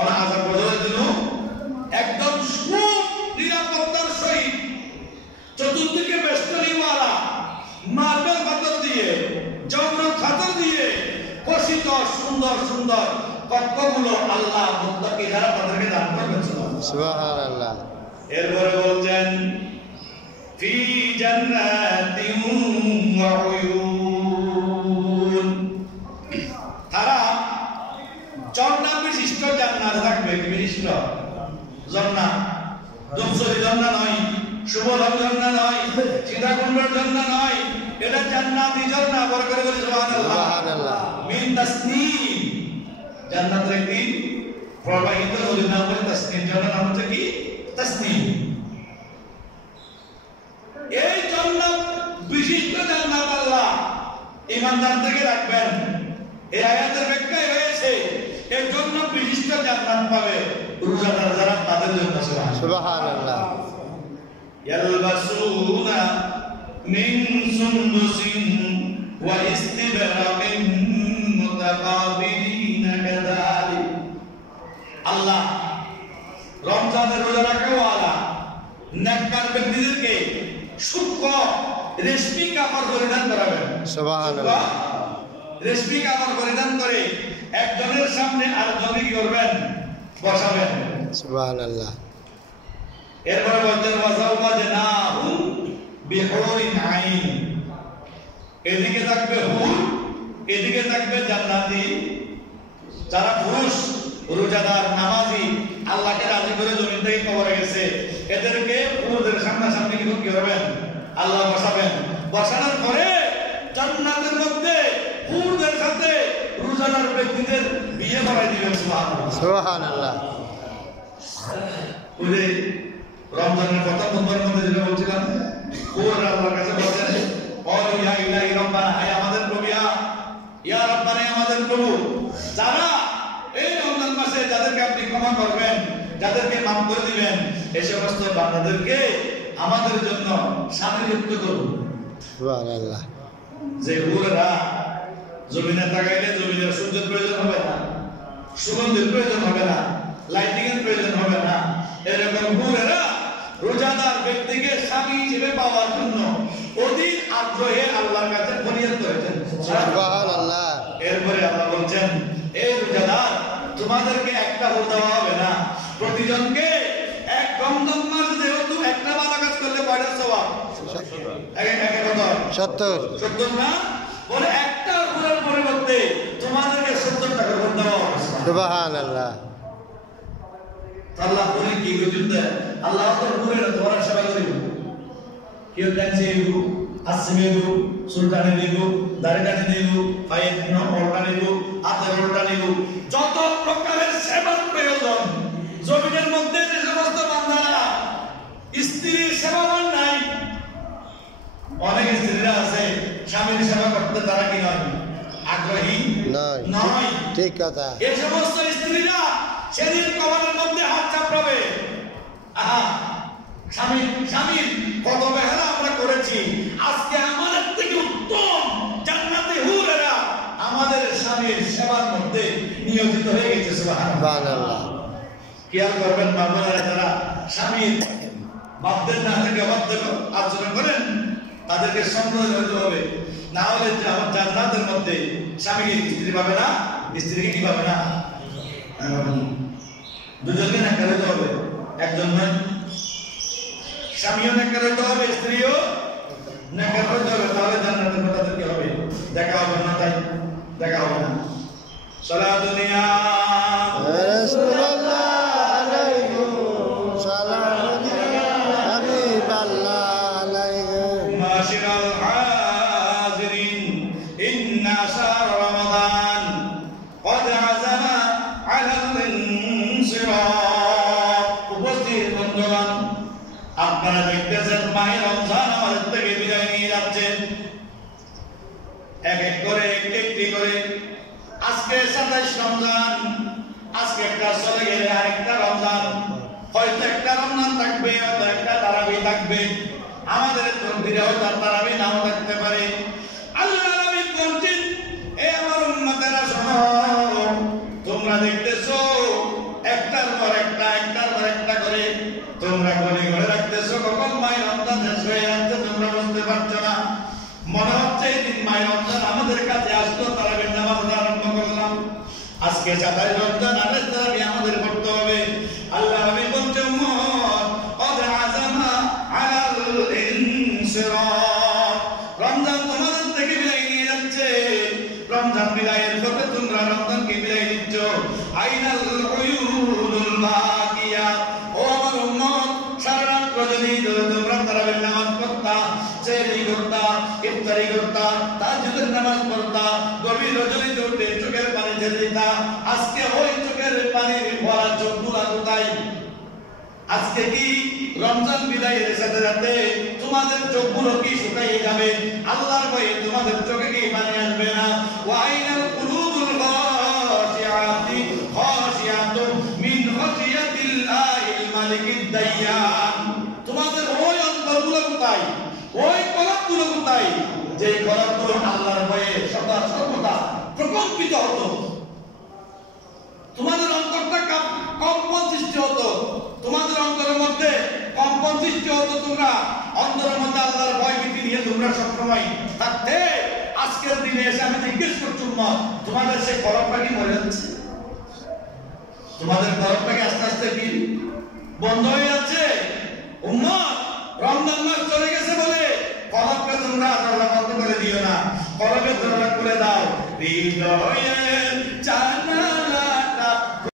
অনাহাজার বদলের জন্য একদম নিরাপত্তার সহিত চতুর্দিকে বেষ্টনীওয়ালা মার্বেল পাথর দিয়ে জমরক পাথর দিয়ে কষিত সুন্দর সুন্দর কক্ষগুলো আল্লাহ মুত্তাকি যারা তাদেরকে দান করবেন। সুবহানাল্লাহ। এরপরে বলছেন ফি জান্নাতিন ওয়া উয়ুন, তারা ঝর্ণা বিশিষ্ট জান্নাত থাকবে। কি বিশিষ্ট ঝর্ণা? দুমসরি ঝর্ণা নয়, শুভলম ঝর্ণা নয়, সীতাকুণ্ডের ঝর্ণা নয়, এটা জান্নাতি ঝর্ণা। বড় করে বলি সুবহানাল্লাহ। মিন তাসনিম, জান্নাতের একটি প্রবাহিত নদীর নাম হলো তাসনিম। ঝর্ণার নাম হচ্ছে কি? তাসনিম। এই জান্নাত বিশিষ্ট জান্নাত আল্লাহ ঈমানদারদেরকে রাখবেন। এই আয়াতের ব্যাখ্যায় রয়েছে এর জন্য বিশিষ্ট জান্নাত পাবে রোজাদার যারা, তাদের জন্য। সুবহানাল্লাহ। ইয়ালবাসুনা মিন সুনদুসিন ওয়া ইস্তিবরাকিন মুতাকাবিলিনা কাযালিক। আল্লাহ রমজানের রোজা রাখাওয়ালা নেককার ব্যক্তিদেরকে সূক্ষ্ম রেশমি কাপড় পরিধান করাবেন। সুবহানাল্লাহ। রেশমি কাপড় পরিধান করে একজনের সামনে আরেকজনকে কি করবেন? বসাবেন। সুবহানাল্লাহ। এরপরে বলছেন ওয়াজাওয়াজনাহুম বিহুরিন আইন, এদিকে থাকবে হুর, এদিকে থাকবে জান্নাতি। যারা পুরুষ রোজাদার নামাজি আল্লাহকে রাজি করে জমিন থেকে কবরে গেছে, এদেরকে পুরুষদের সামনাসামনি কি করবেন? আল্লাহ বসাবেন। বসানোর পরে জান্নাতের মধ্যে হুরদের সাথে রোজাদার ব্যক্তিদের বিয়ে করাই দিবেন। সুবহানাল্লাহ। সুবহানাল্লাহ। ওই রমজানের প্রথম নম্বরের মধ্যে যেটা বলছিলাম, হুর আল্লাহর কাছে বলছেন ওয়া ইয়া ইলাহি রাব্বানা, হে আমাদের প্রভু, ইয়া রাব্বানা, আমাদের প্রভু, যারা এই রমজান মাসে যাদেরকে আপনি ক্ষমা করবেন, যাদেরকে মাফ করে দিবেন, এই সমস্ত বান্দাদেরকে আমাদের জন্য শান্তিযুক্ত করুন। সুবহানাল্লাহ। যে হুররা জমিনে তাকাইলে জমিনের সূর্যের প্রয়োজন হবে না, সুগন্ধের প্রয়োজন হবে না, লাইটিং এর প্রয়োজন হবে না, এরকম হুরেরা রোজাদার ব্যক্তিকে স্বামী হিসেবে পাওয়ার জন্য অধিক আগ্রহে আল্লাহর কাছে ফরিয়াদ করেছেন। সুবহানাল্লাহ। এরপরে আল্লাহ বলছেন, এই রোজাদার, তোমাদেরকে একটা হুর দেওয়া হবে না, প্রতিজনকে এক রমজান মাস যেহেতু একটা ভালো কাজ করলে কয়টা সওয়াব? 70 না? বলে একটা হুরের পরিবর্তে তোমাদেরকে 70 টাকা করে দেওয়া হবে। সুবহানাল্লাহ। আল্লাহ বলে কি বুঝতে? আল্লাহ তো পুরো তোমার সেবা করিব। কেউ কাছে দিব, আসবে দিব, সুলতানে দিব, দাঁড়ানে দিব, পায়ে ওলটানে দিব, হাতে ওলটানে দিব, যত প্রকারের সেবার প্রয়োজন জমিনের মধ্যে যে সমস্ত বান্দারা স্ত্রীর সেবাবান নাই, অনেক স্ত্রীরা আছে স্বামীর সেবা করতে তারা কি নয়? আগ্রহী নয়। ঠিক কথা। এই সমস্ত স্ত্রীরা সেদিন কবরের মধ্যে হাত চাপড়াবে। আহা, স্বামীর কত বেহারা আমরা করেছি, আজকে আমাদের থেকে উত্তম জান্নাতি হুরেরা আমাদের স্বামীর সেবার মধ্যে নিয়োজিত হয়ে গেছে। সুবহানাল্লাহ। খেয়াল করবেন বাবারা, যারা স্বামীর বাপদের না থেকে অবাধ্যের আচরণ করেন তাদেরকে সম্মান হতে হবে, না হলে জান্নাতের মধ্যে স্বামীকে স্ত্রী পাবে না, স্ত্রীকে কি পাবে না? দুজনকে নেককার হতে হবে, একজন নয়। স্বামীও নেককার হতে হবে, স্ত্রীও নেককার হতে হবে, তাহলে জান্নাতের মধ্যে তাদের কি হবে? দেখা হবে না, তাই দেখা হবে না। সালাতুন ইয়া রাসূলুল্লাহ আলাইকুম সালাম ইয়া হাবিবাল্লাহ আলাইকুম মাশিরাল হাজিরিন ইন্না শাহর রমাদান قد عزم على الانصراف। উপস্থিত বন্ধুগণ, আপনারা দেখতেছেন মাহে রমজান আমাদের থেকে বিদায় নিয়ে যাচ্ছে, এক এক করে একটি করে। আজকে 27 রমজান, আজকে একটা চলে গেলে আরেকটা রমজান, হয়তো একটা রমজান থাকবে, হয়তো একটা তারাবি থাকবে, আমাদের তকদিরে হয়তো তারাবি নাও থাকতে পারে। আল্লাহ নবী বলছেন, এ আমার উম্মতেরা শোনো, তোমরা দেখতেছো আজকে সাতাই রমজান আরেক তারাবি আমাদের করতে হবে। আল্লাহ নবী বলছেন উম্মত قد عزم على الانصراف। রমজান তোমাদের থেকে বিদায় নিয়ে যাচ্ছে। রমজান বিদায়ের পথে তোমরা রমজানকে বিদায় দিচ্ছ। আইনাল উয়ুনুল বাকিয়া। ও আমার উম্মত, সারা রাত যদি তোমরা তারাবির নামাজ পড়তা, সেহরি করতা, ইফতারি করতা, তাহাজ্জুদের নামাজ পড়তা, গভীর রজনীতে উঠে চোখের পানি ছেড়ে দিতা, আজকে ওই চোখের পানির ভরা চোখগুলা কোথায়? আজকে কি রমজান বিদায়ের সাথে সাথে তোমাদের চোখগুলো কি শুকিয়ে যাবে? আল্লাহর ভয়ে তোমাদের চোখে কি পানি আসবে না? ওয়াইনাল কুলুবুল খাশিয়াতি খাশিয়াতুন মিন খাশিয়াতিল্লাহিল মালিকিদ দাইয়ান। তোমাদের ওই অন্তরগুলো কোথায়? ওই কলবগুলো কোথায়? যে কলবগুলো আল্লাহর ভয়ে সদা সর্বদা প্রকম্পিত হতো। তোমাদের অন্তরটা কম্পন সৃষ্টি হতো, তোমাদের অন্তরের মধ্যে কম্পন সৃষ্টি হতো। তোমরা অন্তরের মধ্যে আল্লাহর ভয় ভীতি নিয়ে তোমরা সবসময় থাকতে। আজকের দিনে এসে আমি জিজ্ঞেস করছি উম্মত, তোমাদের সেই কলবটা কি মরে যাচ্ছে? তোমাদের কলবটা কি আস্তে আস্তে কি বন্ধ হয়ে যাচ্ছে? উম্মত, রমজান মাস চলে গেছে বলে কলবকে তোমরা দরজা বন্ধ করে দিও না, কলবের দরজা খুলে দাও। হৃদয়ের জানা